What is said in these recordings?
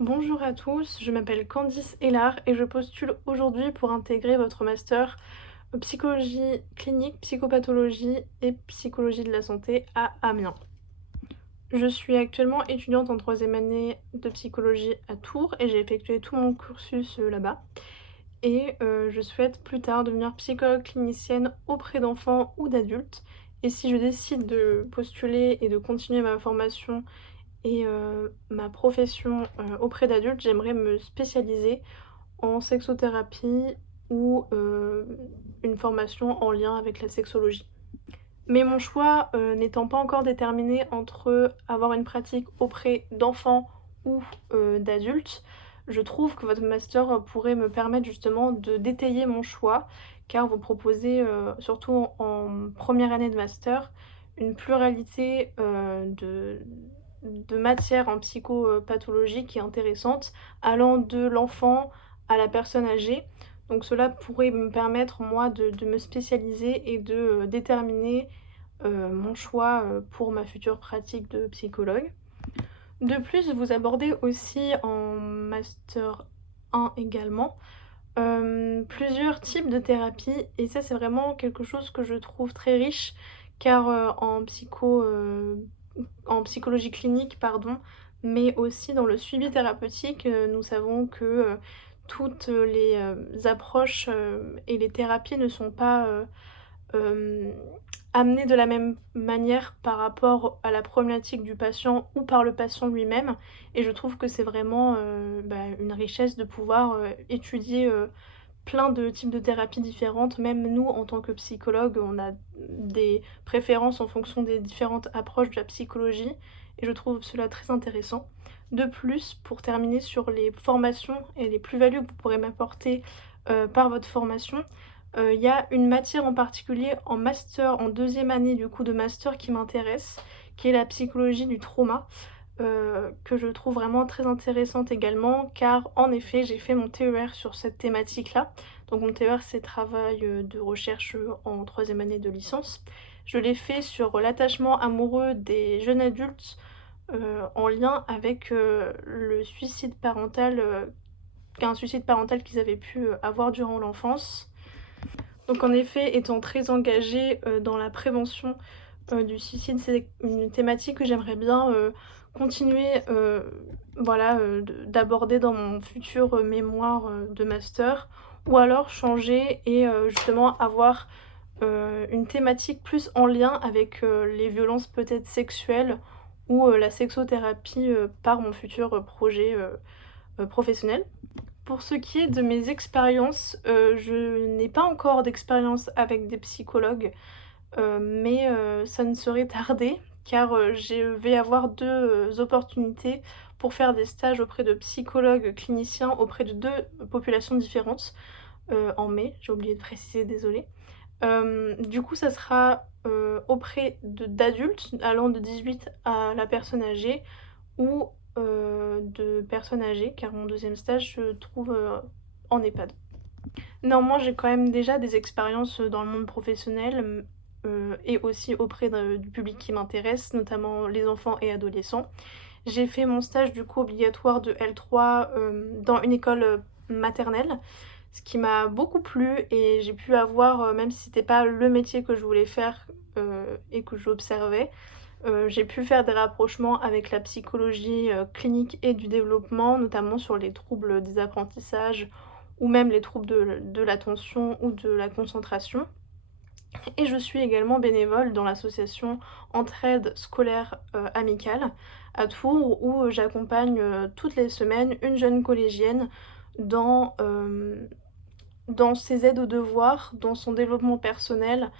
Bonjour à tous, je m'appelle Candice Hélard et je postule aujourd'hui pour intégrer votre master psychologie clinique, psychopathologie et psychologie de la santé à Amiens. Je suis actuellement étudiante en troisième année de psychologie à Tours et j'ai effectué tout mon cursus là-bas. Et je souhaite plus tard devenir psychologue clinicienne auprès d'enfants ou d'adultes. Et si je décide de postuler et de continuer ma formation et ma profession, auprès d'adultes, j'aimerais me spécialiser en sexothérapie ou une formation en lien avec la sexologie. Mais mon choix, n'étant pas encore déterminé entre avoir une pratique auprès d'enfants ou d'adultes, je trouve que votre master pourrait me permettre justement de d'étayer mon choix, car vous proposez, surtout en première année de master, une pluralité, de matières en psychopathologie qui est intéressante, allant de l'enfant à la personne âgée. Donc cela pourrait me permettre, moi, de me spécialiser et de, déterminer mon choix, pour ma future pratique de psychologue. De plus, vous abordez aussi en master 1 également, plusieurs types de thérapies et ça, c'est vraiment quelque chose que je trouve très riche car, en psychologie clinique, pardon, mais aussi dans le suivi thérapeutique, nous savons que, toutes les, approches, et les thérapies ne sont pas, hem, amenées de la même manière par rapport à la problématique du patient ou par le patient lui-même et je trouve que c'est vraiment, une richesse de pouvoir, étudier, plein de types de thérapies différentes. Même nous, en tant que psychologues, on a des préférences en fonction des différentes approches de la psychologie et je trouve cela très intéressant. De plus, pour terminer sur les formations et les plus-values que vous pourrez m'apporter, par votre formation, il y a une matière en particulier en master, en deuxième année du coup de master qui m'intéresse, qui est la psychologie du trauma, que je trouve vraiment très intéressante également car en effet j'ai fait mon TER sur cette thématique-là. Donc mon TER c'est travail, de recherche, en troisième année de licence. Je l'ai fait sur l'attachement amoureux des jeunes adultes, en lien avec, le suicide parental, un suicide parental qu'ils avaient pu, avoir durant l'enfance. Donc en effet, étant très engagée, dans la prévention, du suicide, c'est une thématique que j'aimerais bien, continuer, voilà, d'aborder dans mon futur, mémoire, de master ou alors changer et justement avoir, une thématique plus en lien avec, les violences peut-être sexuelles ou, la sexothérapie, par mon futur, projet, professionnel. Pour ce qui est de mes expériences, je n'ai pas encore d'expérience avec des psychologues, mais ça ne saurait tarder car, je vais avoir 2 opportunités pour faire des stages auprès de psychologues cliniciens auprès de 2 populations différentes, en mai, j'ai oublié de préciser, désolée. Du coup, ça sera, auprès d'adultes allant de 18 à la personne âgée ou, de personnes âgées car mon deuxième stage se trouve, en EHPAD. Néanmoins, j'ai quand même déjà des expériences, dans le monde professionnel, et aussi auprès du public qui m'intéresse, notamment les enfants et adolescents. J'ai fait mon stage du coup obligatoire de L3, dans une école, maternelle, ce qui m'a beaucoup plu et j'ai pu avoir, même si c'était pas le métier que je voulais faire, et que j'observais, j'ai pu faire des rapprochements avec la psychologie, clinique et du développement, notamment sur les troubles des apprentissages ou même les troubles de l'attention ou de la concentration et je suis également bénévole dans l'association Entraide scolaire, amicale à Tours où, j'accompagne, toutes les semaines une jeune collégienne dans, dans ses aides aux devoirs, dans son développement personnel,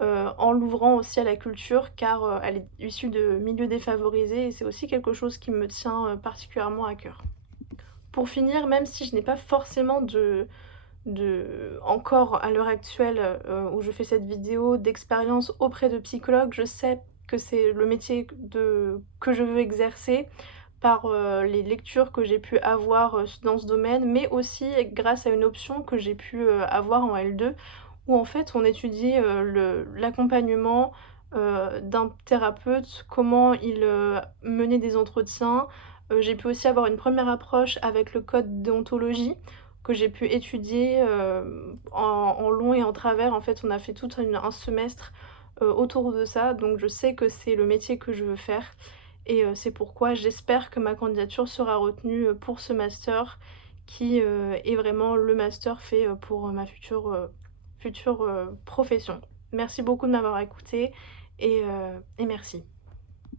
en l'ouvrant aussi à la culture car, elle est issue de milieux défavorisés et c'est aussi quelque chose qui me tient, particulièrement à cœur. Pour finir, même si je n'ai pas forcément encore à l'heure actuelle, où je fais cette vidéo, d'expérience auprès de psychologues, je sais que c'est le métier que je veux exercer par, les lectures que j'ai pu avoir, dans ce domaine, mais aussi grâce à une option que j'ai pu, avoir en L2 où en fait on étudie, l'accompagnement, d'un thérapeute, comment il, menait des entretiens, J'ai pu aussi avoir une première approche avec le code déontologie que j'ai pu étudier, en long et en travers. En fait, on a fait tout un semestre, autour de ça, donc je sais que c'est le métier que je veux faire et c'est pourquoi j'espère que ma candidature sera retenue, pour ce master qui, est vraiment le master fait, pour, ma future profession. Merci beaucoup de m'avoir écoutée et merci.